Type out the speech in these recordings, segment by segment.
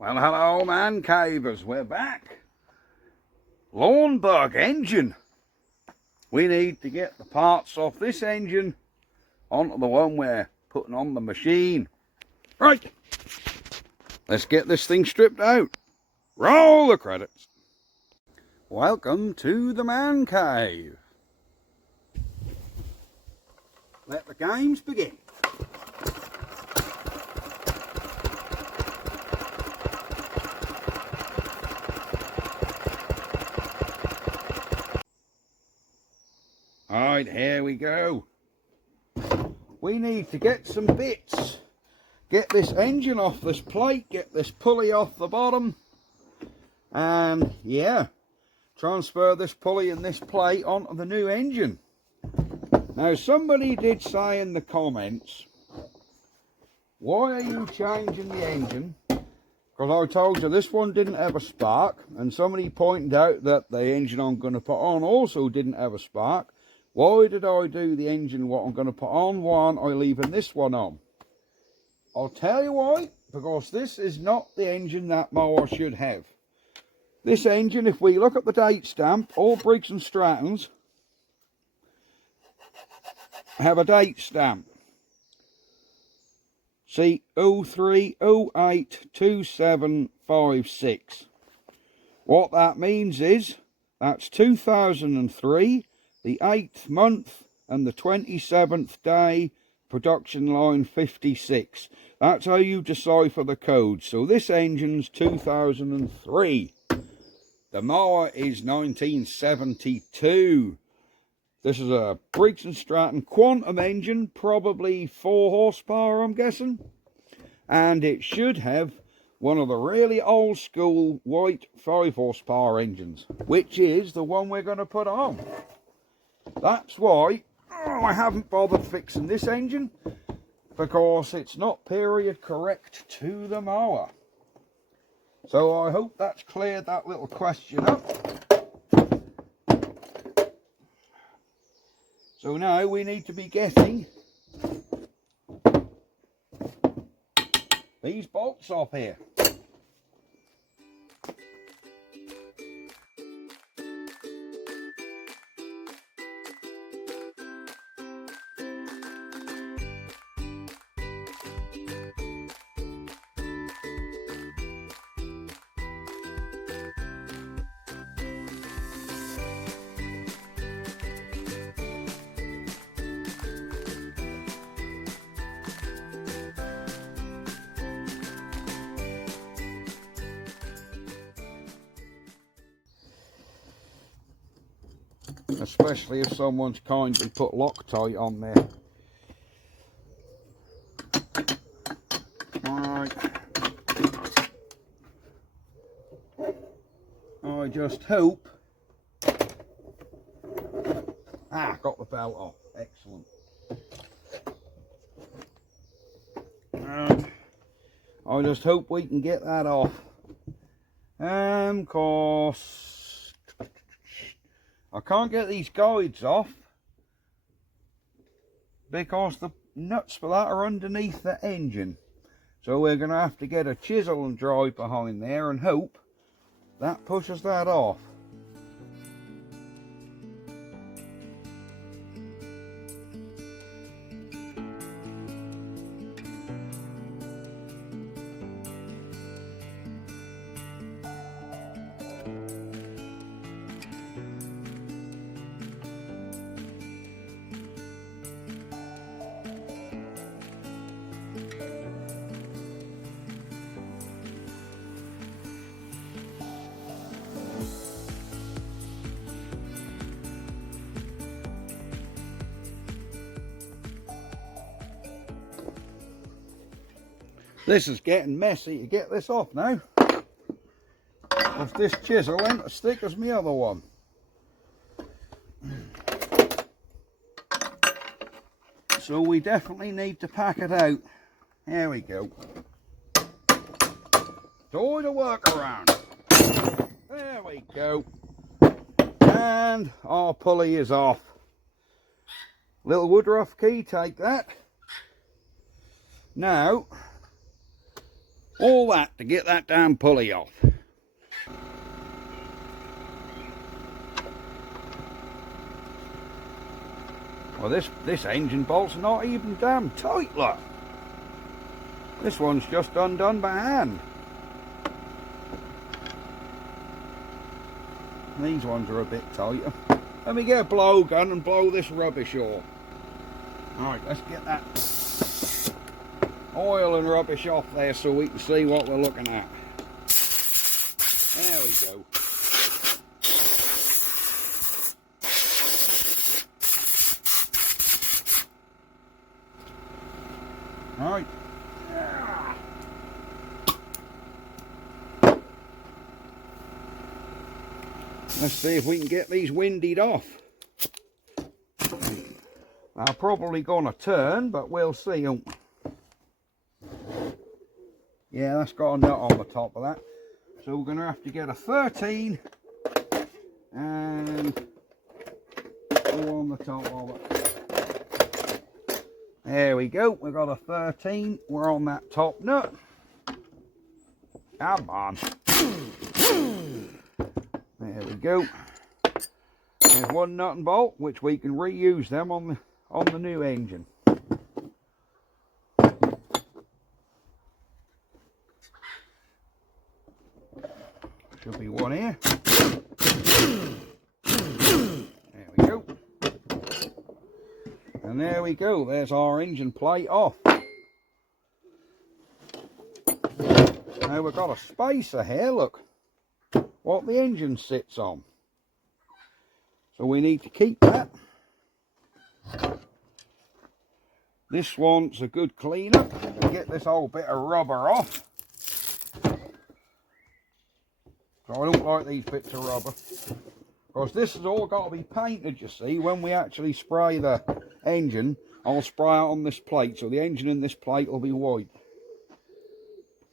Well, hello, man cavers. We're back. Lawn Bug Engine. We need to get the parts off this engine onto the one we're putting on the machine. Right. Let's get this thing stripped out. Roll the credits. Welcome to the man cave. Let the games begin. Alright, here we go. We need to get some bits. Get this engine off this plate, get this pulley off the bottom, and yeah, transfer this pulley and this plate onto the new engine. Now, somebody did say in the comments, why are you changing the engine? Because I told you this one didn't have a spark, and somebody pointed out that the engine I'm going to put on also didn't have a spark. Why did I do the engine what I'm going to put on one, I leaving this one on? I'll tell you why, because this is not the engine that mower should have. This engine, if we look at the date stamp, all Briggs and Strattons have a date stamp. See, 03082756. What that means is, that's 2003, the 8th month and the 27th day, production line 56. That's how you decipher the code. So this engine's 2003. The mower is 1972. This is a Briggs and Stratton Quantum engine, probably 4 horsepower, I'm guessing. And it should have one of the really old school white 5 horsepower engines, which is the one we're going to put on. That's why I haven't bothered fixing this engine, because it's not period correct to the mower. So I hope that's cleared that little question up. So now we need to be getting these bolts off here. Especially if someone's kindly put Loctite on there. Alright. I just hope. Got the belt off. Excellent. I just hope we can get that off. Course I can't get these guides off because the nuts for that are underneath the engine. So we're going to have to get a chisel and drive behind there and hope that pushes that off. This is getting messy to get this off now. If this chisel ain't as thick as my other one. So we definitely need to pack it out. There we go. Door to work around. There we go. And our pulley is off. Little Woodruff key, take that. Now, All that to get that damn pulley off. Well, this engine bolt's not even damn tight, look. This one's just undone by hand. These ones are a bit tighter. Let me get a blowgun and blow this rubbish off. Alright, let's get that oil and rubbish off there so we can see what we're looking at. There we go. Alright. Let's see if we can get these winded off. They're probably gonna turn, but we'll see. Yeah, that's got a nut on the top of that. So we're gonna have to get a 13 and go on the top of it. There we go, we've got a 13, we're on that top nut. Come on. There we go. There's one nut and bolt, which we can reuse them on the new engine. Should be one here. There we go. And there we go, there's our engine plate off. Now we've got a spacer here, look, what the engine sits on. So we need to keep that. This wants a good clean up to get this whole bit of rubber off. So I don't like these bits of rubber. Because this has all got to be painted, you see. When we actually spray the engine, I'll spray it on this plate. So the engine in this plate will be white.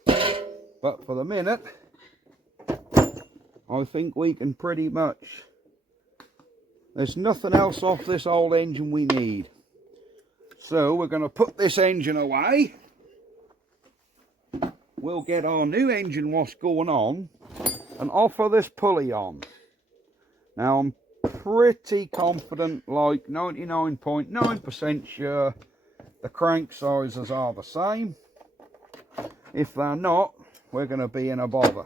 But for the minute, I think we can pretty much... There's nothing else off this old engine we need. So we're going to put this engine away. We'll get our new engine what's going on and offer this pulley on. Now I'm pretty confident, like 99.9% sure, the crank sizes are the same. If they're not, we're going to be in a bother.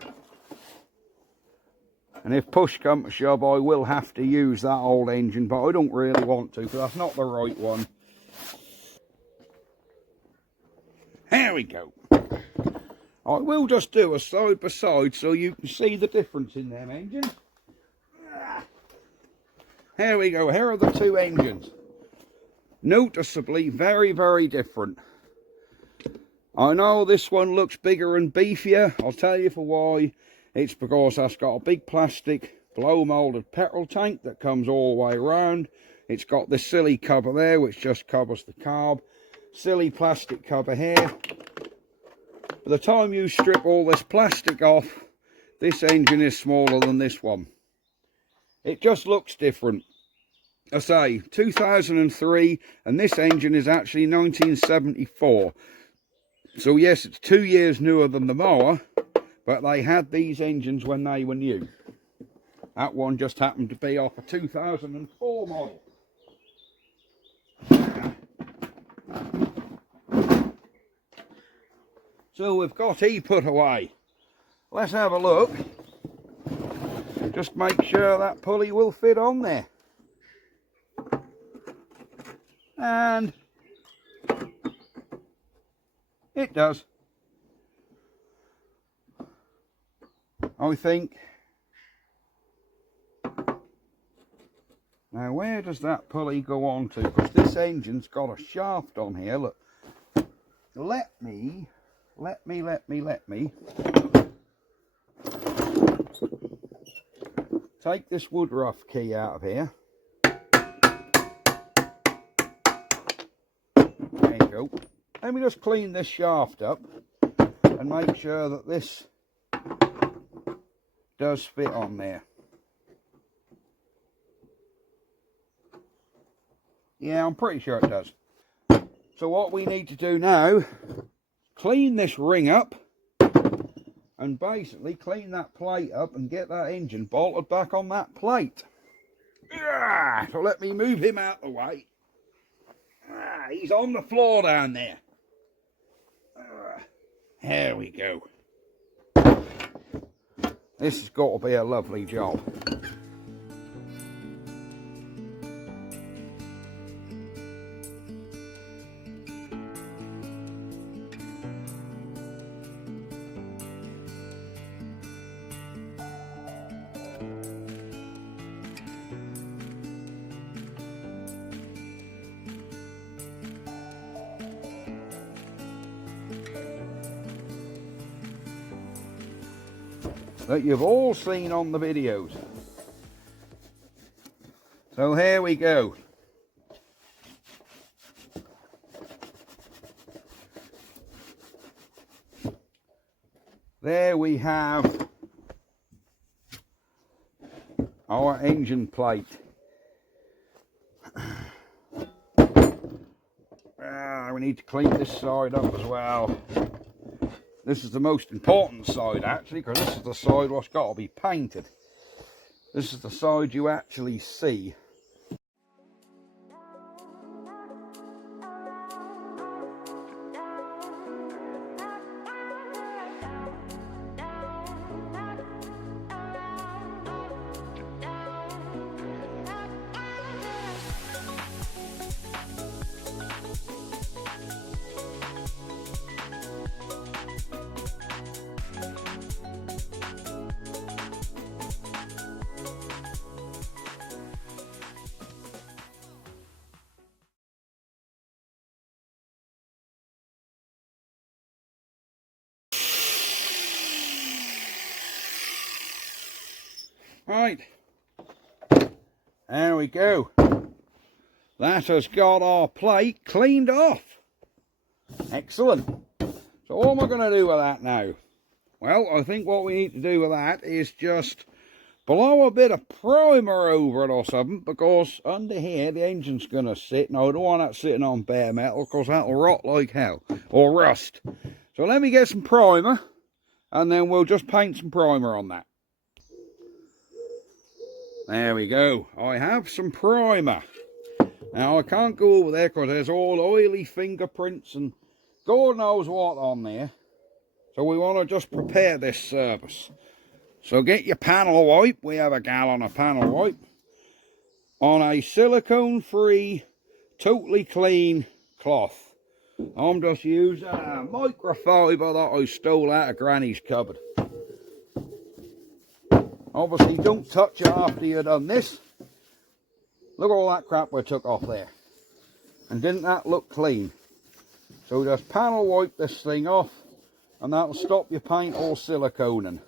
And if push comes to shove, I will have to use that old engine, but I don't really want to, because that's not the right one. There we go. I will just do a side by side so you can see the difference in them engines. Here we go, here are the two engines. Noticeably very, very different. I know this one looks bigger and beefier. I'll tell you for why. It's because that's got a big plastic blow moulded petrol tank that comes all the way around. It's got this silly cover there which just covers the carb. Silly plastic cover here. By the time you strip all this plastic off, this engine is smaller than this one. It just looks different. I say 2003 and this engine is actually 1974. So yes, it's 2 years newer than the mower, but they had these engines when they were new. That one just happened to be off a 2004 model. So we've got he put away. Let's have a look. Just make sure that pulley will fit on there. And it does. I think. Now where does that pulley go on to? Because this engine's got a shaft on here. Look. Let me take this woodruff key out of here. There you go. Let me just clean this shaft up and make sure that this does fit on there. Yeah, I'm pretty sure it does. So what we need to do now, clean this ring up and basically clean that plate up and get that engine bolted back on that plate. So let me move him out of the way. He's on the floor down there. There we go. This has got to be a lovely job. That you've all seen on the videos. So here we go. There we have our engine plate. We need to clean this side up as well. This is the most important side actually, because this is the side what's got to be painted. This is the side you actually see. Right, there we go. That has got our plate cleaned off. Excellent. So what am I going to do with that now? Well, I think what we need to do with that is just blow a bit of primer over it or something, because under here the engine's going to sit, and I don't want that sitting on bare metal because that'll rot like hell, or rust. So let me get some primer, and then we'll just paint some primer on that. There we go. I have some primer. Now I can't go over there because there's all oily fingerprints and God knows what on there. So we want to just prepare this surface. So get your panel wipe. We have a gallon of panel wipe. On a silicone-free, totally clean cloth. I'm just using a microfiber that I stole out of Granny's cupboard. Obviously, don't touch it after you've done this. Look at all that crap we took off there. And didn't that look clean? So just panel wipe this thing off, and that'll stop your paint all siliconing.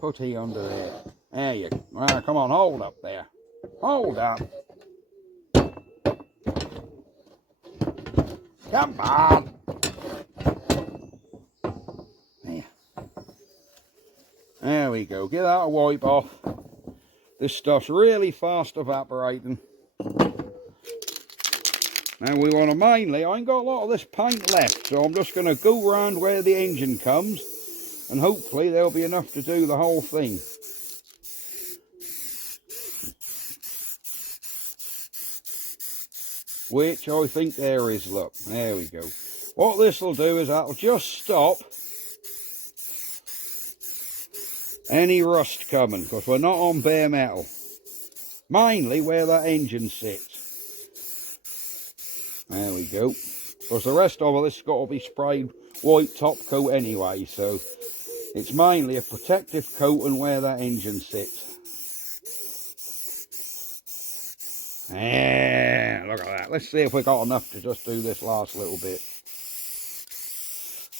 Put he under there. There you go. Ah, come on, hold up there. Hold up. Come on. There we go, get that wipe off. This stuff's really fast evaporating. Now we want to mainly, I ain't got a lot of this paint left, so I'm just going to go round where the engine comes, and hopefully there'll be enough to do the whole thing. Which I think there is, look, there we go. What this will do is that'll just stop any rust coming, because we're not on bare metal. Mainly where that engine sits. There we go. Because the rest of this has got to be sprayed white top coat anyway, so it's mainly a protective coating where that engine sits. Yeah, look at that. Let's see if we got enough to just do this last little bit.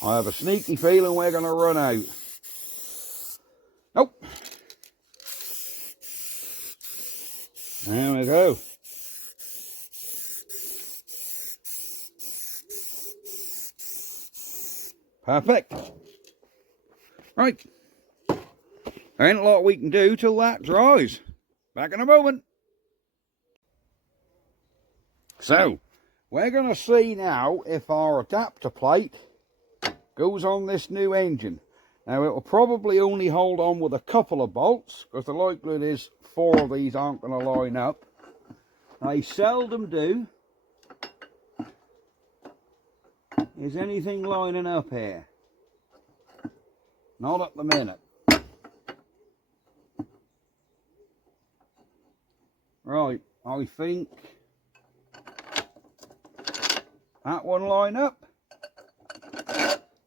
I have a sneaky feeling we're going to run out. Nope. There we go. Perfect. Right. There ain't a lot we can do till that dries. Back in a moment. So, we're going to see now if our adapter plate goes on this new engine. Now it'll probably only hold on with a couple of bolts, because the likelihood is 4 of these aren't going to line up. They seldom do. Is anything lining up here? Not at the minute. Right, I think that one line up.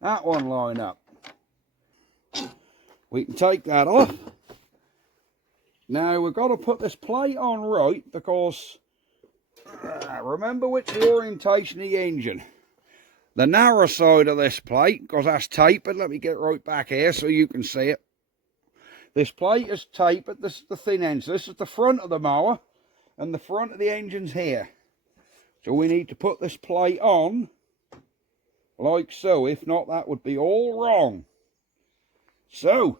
That one line up. We can take that off. Now we've got to put this plate on right, because remember which the orientation of the engine. The narrow side of this plate, because that's tapered. Let me get right back here so you can see it. This plate is tapered. This is the thin end. So this is the front of the mower, and the front of the engine's here. So we need to put this plate on like so. If not, that would be all wrong. So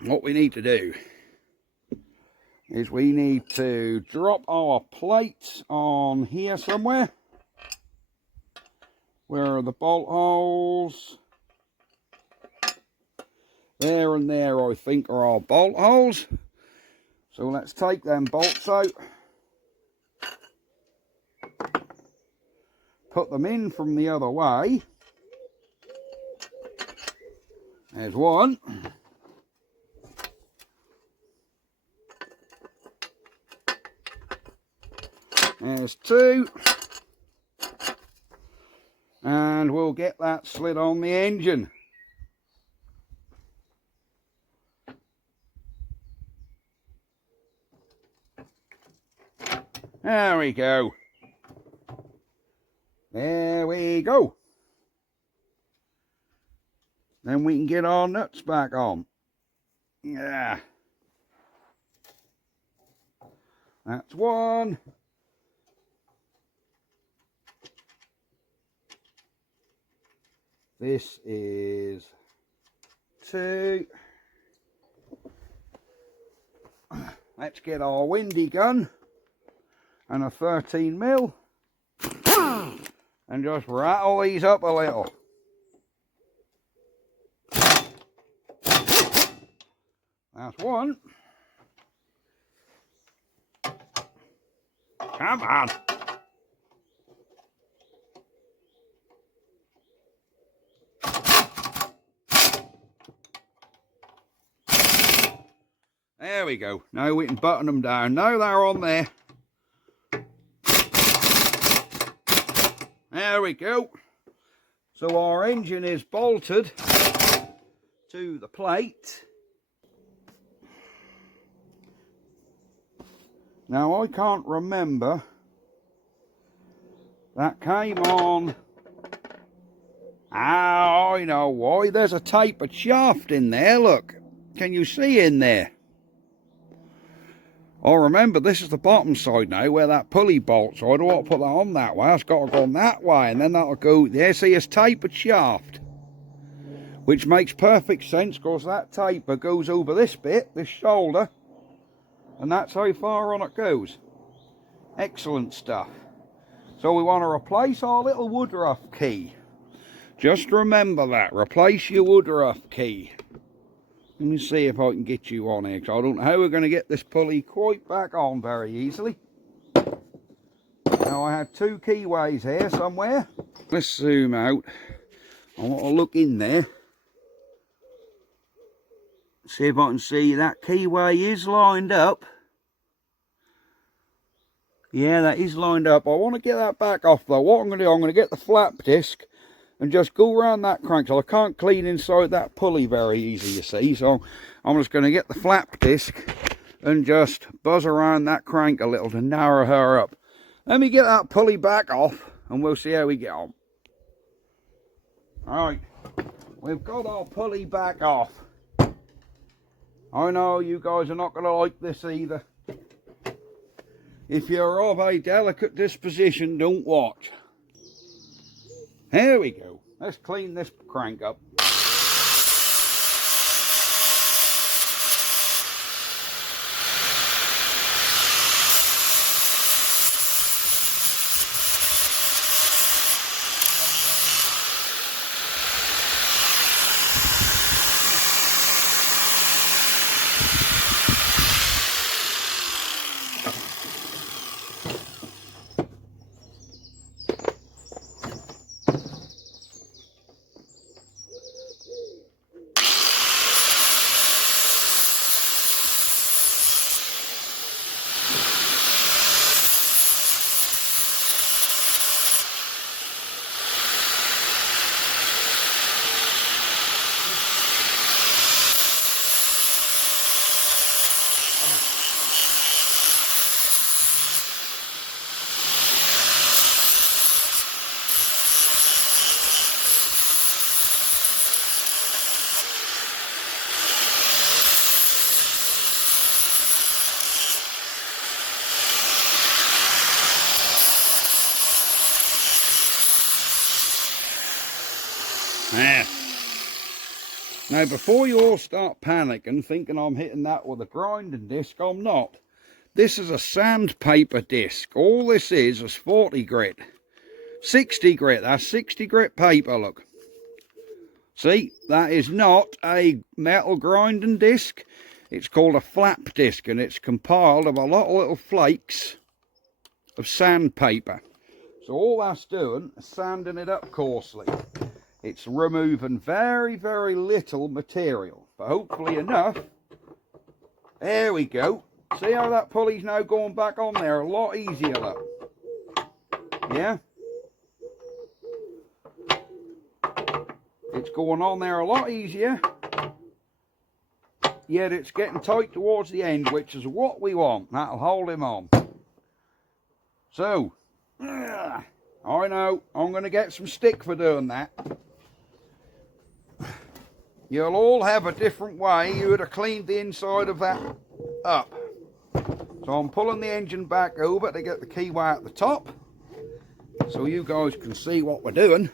what we need to do is we need to drop our plates on here somewhere. Where are the bolt holes? There and there, I think, are our bolt holes. So let's take them bolts out. Put them in from the other way. There's one. There's 2. And we'll get that slid on the engine. There we go. There we go. Then we can get our nuts back on. Yeah. That's 1. This is 2. Let's get our windy gun and a 13mm and just rattle these up a little. That's 1. Come on. There we go. Now we can button them down. Now they're on there. There we go. So our engine is bolted to the plate. Now I can't remember. That came on. Ah, I know why. There's a tapered shaft in there. Look. Can you see in there? Oh, remember, this is the bottom side now where that pulley bolts. So I don't want to put that on that way. It's got to go on that way, and then that'll go there. See, it's tapered shaft, which makes perfect sense because that taper goes over this bit, this shoulder, and that's how far on it goes. Excellent stuff. So we want to replace our little Woodruff key. Just remember that. Replace your Woodruff key. Let me see if I can get you on here, because I don't know how we're going to get this pulley quite back on very easily. Now I had 2 keyways here somewhere. Let's zoom out. I want to look in there. See if I can see that keyway is lined up. Yeah, that is lined up. I want to get that back off though. What I'm going to do, I'm going to get the flap disc and just go around that crank. So I can't clean inside that pulley very easy, you see. So I'm just going to get the flap disc and just buzz around that crank a little to narrow her up. Let me get that pulley back off and we'll see how we get on. Alright, we've got our pulley back off. I know you guys are not going to like this either. If you're of a delicate disposition, don't watch. Here we go. Let's clean this crank up. There. Now before you all start panicking, thinking I'm hitting that with a grinding disc, I'm not. This is a sandpaper disc. All this is 40 grit. 60 grit, that's 60 grit paper, look. See, that is not a metal grinding disc. It's called a flap disc, and it's compiled of a lot of little flakes of sandpaper. So all that's doing is sanding it up coarsely. It's removing very, very little material, but hopefully enough. There we go. See how that pulley's now going back on there a lot easier, look. Yeah? It's going on there a lot easier. Yet it's getting tight towards the end, which is what we want. That'll hold him on. So, I know, I'm going to get some stick for doing that. You'll all have a different way you would have cleaned the inside of that up. So I'm pulling the engine back over to get the keyway at the top, so you guys can see what we're doing.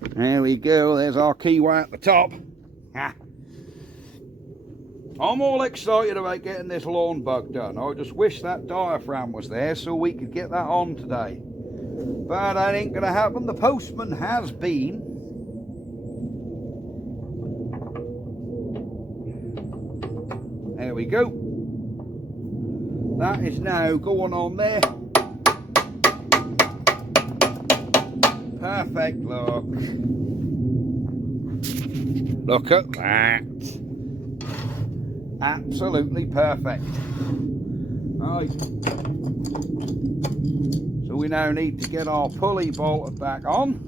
There we go, there's our keyway at the top. I'm all excited about getting this lawn bug done. I just wish that diaphragm was there so we could get that on today. But that ain't going to happen. The postman has been. There we go. That is now going on there. Perfect, look. Look at that. Absolutely perfect. Right. So we now need to get our pulley bolted back on.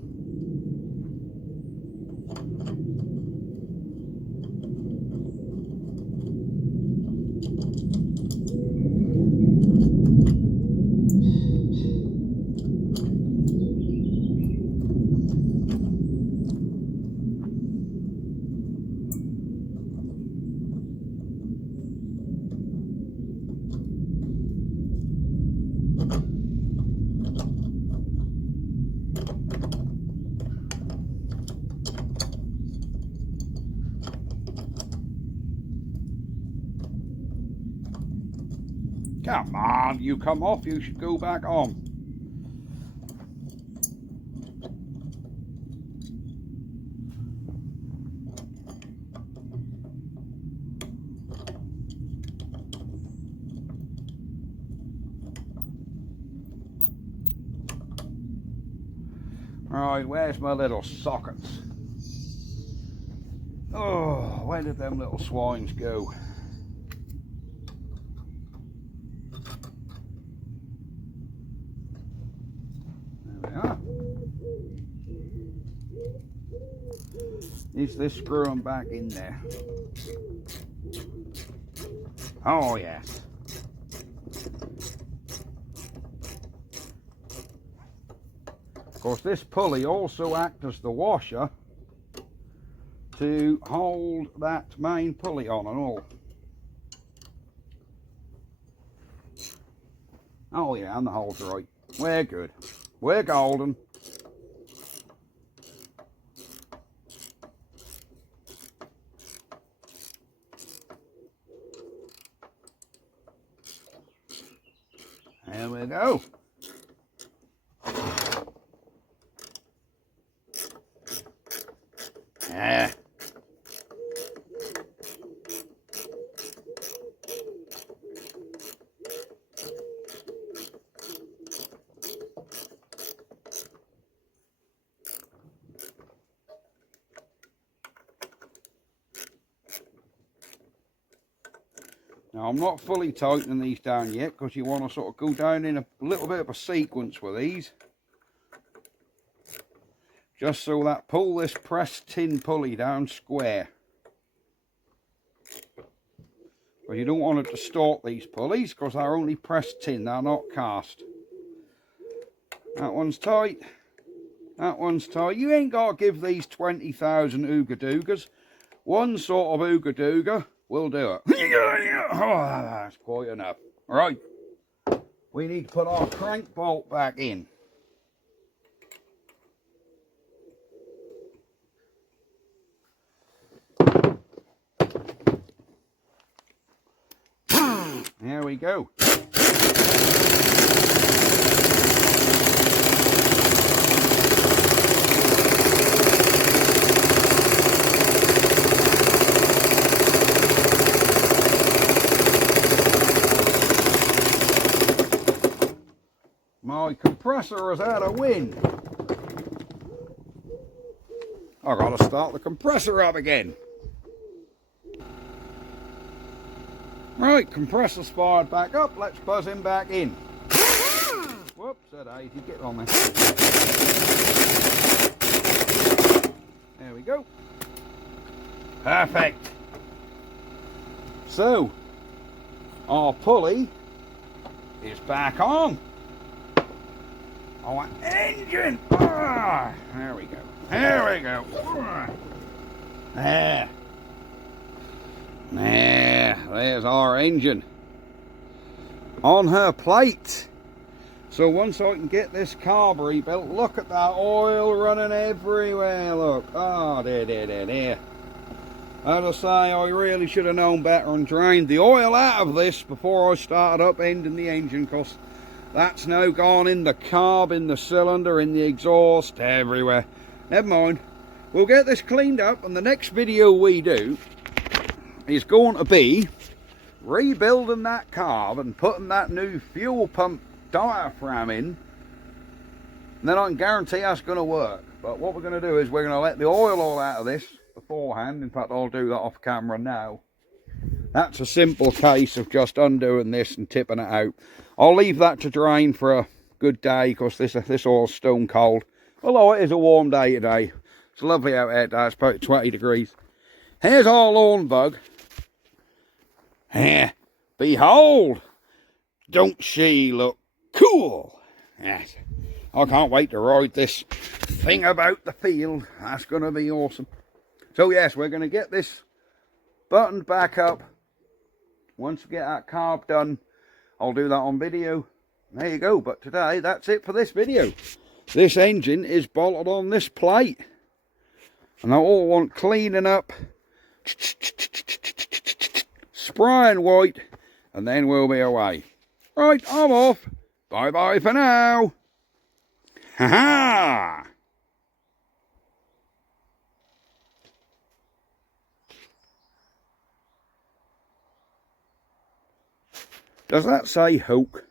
Come on, you come off, you should go back on. Right, where's my little sockets? Oh, where did them little swines go? Is this screwing back in there? Oh yes. Of course, this pulley also acts as the washer to hold that main pulley on and all. Oh yeah, and the hole's right. We're good. We're golden. There we go. Yeah. Now I'm not fully tightening these down yet because you want to sort of go down in a little bit of a sequence with these. Just so that pull this pressed tin pulley down square. But you don't want to distort these pulleys because they're only pressed tin, they're not cast. That one's tight. That one's tight. You ain't got to give these 20,000 ooga doogas. One sort of ooga dooga will do it. Oh, that's quite enough. Right. We need to put our crank bolt back in. There we go. My compressor has had a win. I've got to start the compressor up again. Right, compressor's fired back up. Let's buzz him back in. Whoops, that Daisy, get on there. There we go. Perfect. So, our pulley is back on. Our engine. Ah, there we go. There we go. There. There's our engine on her plate. So once I can get this carb rebuilt, look at that oil running everywhere. Look. Oh, there. As I say, I really should have known better and drained the oil out of this before I started upending the engine, because that's now gone in the carb, in the cylinder, in the exhaust, everywhere. Never mind. We'll get this cleaned up, and the next video we do is going to be rebuilding that carb and putting that new fuel pump diaphragm in. And then I can guarantee that's going to work. But what we're going to do is we're going to let the oil all out of this beforehand. In fact, I'll do that off camera now. That's a simple case of just undoing this and tipping it out. I'll leave that to drain for a good day, because this oil's stone cold. Although it is a warm day today. It's lovely out here today. It's about 20 degrees. Here's our lawn bug. Here. Behold. Don't she look cool? Yes. I can't wait to ride this thing about the field. That's going to be awesome. So yes, we're going to get this buttoned back up. Once we get that carb done, I'll do that on video. There you go. But today, that's it for this video. This engine is bolted on this plate. And I all want cleaning up, spraying white, and then we'll be away. Right, I'm off. Bye-bye for now. Ha-ha! Does that say hook?